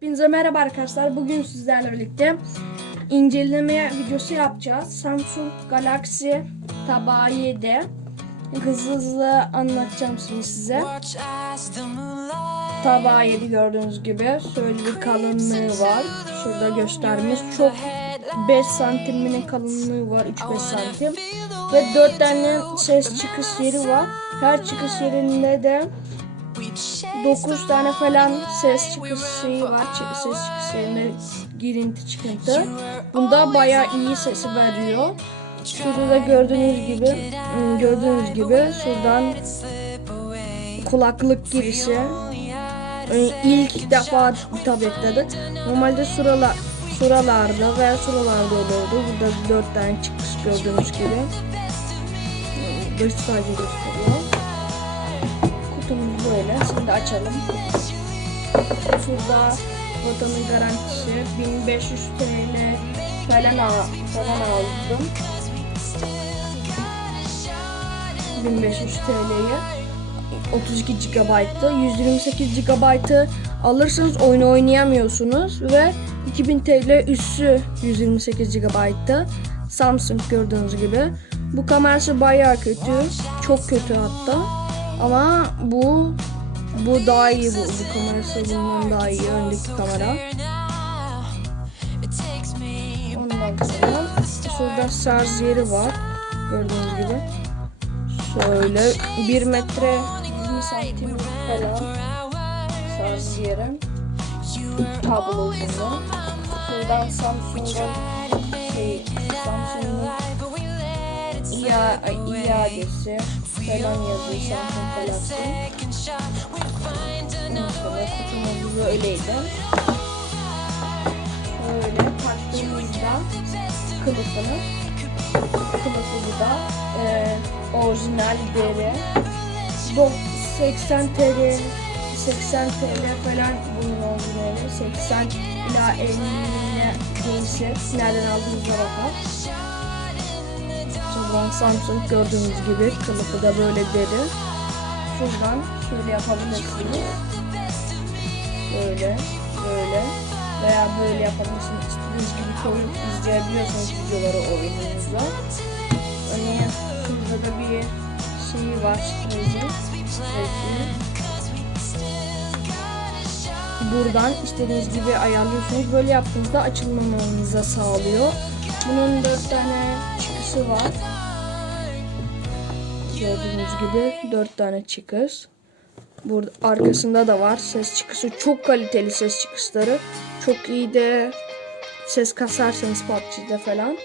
Hepinize merhaba arkadaşlar. Bugün sizlerle birlikte inceleme videosu yapacağız. Samsung Galaxy Tab A7 hızlı hızlı anlatacağım şimdi size. Tab A7 gördüğünüz gibi şöyle bir kalınlığı var. Şurada göstermiş. Çok 5 santiminin kalınlığı var. 3-5 santim. Ve 4 tane ses çıkış yeri var. Her çıkış yerinde de 9 tane falan ses çıkış şeyi var. Ses çıkış yerine girinti çıkıntı. Bunda bayağı iyi sesi veriyor. Şurada da gördüğünüz gibi ım, gördüğünüz gibi şuradan kulaklık girişi ilk defa tabletlerde normalde şuralar şuralarda veya şuralarda olurdu. Burada dört tane çıkış gördüğünüz gibi. Dış sadece gösteriyor. Kutumuz böyle. Şimdi açalım. Şurada vatanın garantisi 1500 TL falan, al falan aldım. 1500 TL'ye 32 GB'tı. 128 GB'ı alırsanız oyunu oynayamıyorsunuz ve 2000 TL üssü 128 GB'tı. Samsung gördüğünüz gibi. Bu kamerası bayağı kötü. Çok kötü hatta. Ama bu bu daha iyi bu. Bu kamerası bundan daha iyi öndeki kamera. Ondan sonra şurada şarj yeri var. Gördüğünüz gibi. Şöyle 1 metre 20 santim falan şarj yeri. Tablo. Şuradan Samsung'un şey, Samsung'un ia, iadesi falan yazıyor Samsung Galaxy. Ondan sonra kutumuz böyleydi. Böyle taktığımızda kılıfını kılıfı da e, orijinal deri. Do- 80 TL 80 TL falan bunun orijinali 80 ila 50 ne değişir nereden aldığınıza bakar Şuradan Samsung gördüğünüz gibi kılıfı da böyle deri. Şuradan şöyle yapabilirsiniz böyle böyle. Veya böyle yapabilirsiniz istediğiniz gibi koyup izleyebiliyorsunuz videoları oyununuzda hani şurada da bir şeyi var stresi buradan istediğiniz gibi ayarlıyorsunuz. Böyle yaptığınızda açılmamanıza sağlıyor. Bunun dört tane çıkışı var. Gördüğünüz gibi dört tane çıkış. Burada arkasında da var ses çıkışı. Çok kaliteli ses çıkışları. Çok iyi de ses kasarsanız PUBG'de falan.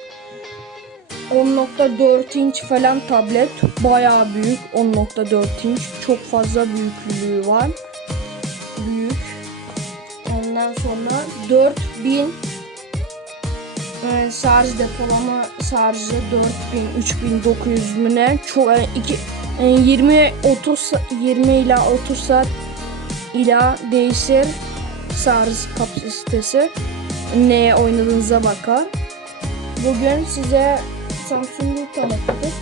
10.4 inç falan tablet. Bayağı büyük. 10.4 inç. Çok fazla büyüklüğü var. Büyük. Ondan sonra 4000 e, şarj depolama şarjı 4000 3900 mü ne çok e, iki, e, 20 30 20 ila 30 saat ila değişir şarj kapasitesi neye oynadığınıza bakar. Bugün size Samsung'u tanıttık.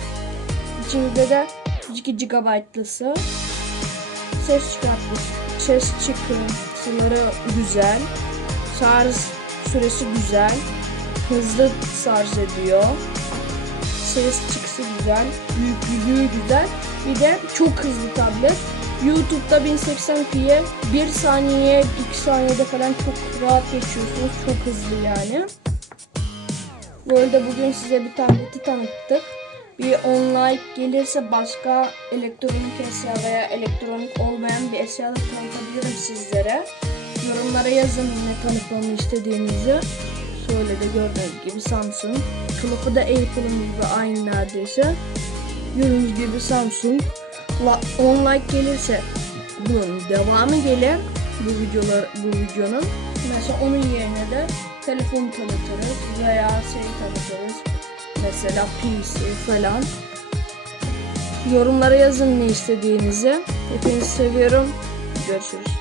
İçinde de 2 GB'lısı ses çıkartmış. Ses çıkıntıları güzel. Şarj süresi güzel. Hızlı şarj ediyor. Ses çıkısı güzel. Büyüklüğü güzel. Bir de çok hızlı tablet. YouTube'da 1080p'ye 1 saniye 2 saniyede falan çok rahat geçiyorsunuz. Çok hızlı yani. Bu arada bugün size bir tableti tanıttık. Bir online gelirse başka elektronik eşya veya elektronik olmayan bir eşya da tanıtabilirim sizlere. Yorumlara yazın ne tanıtmamı istediğinizi. Şöyle de gördüğünüz gibi Samsung. Kılıfı da Apple'ın gibi aynı neredeyse. Gördüğünüz gibi Samsung. La, online gelirse bunun devamı gelir. Bu videolar bu videonun. Mesela onun yerine de telefon tanıtırız veya şey tanıtırız. Mesela PC falan. Yorumlara yazın ne istediğinizi. Hepinizi seviyorum. Görüşürüz.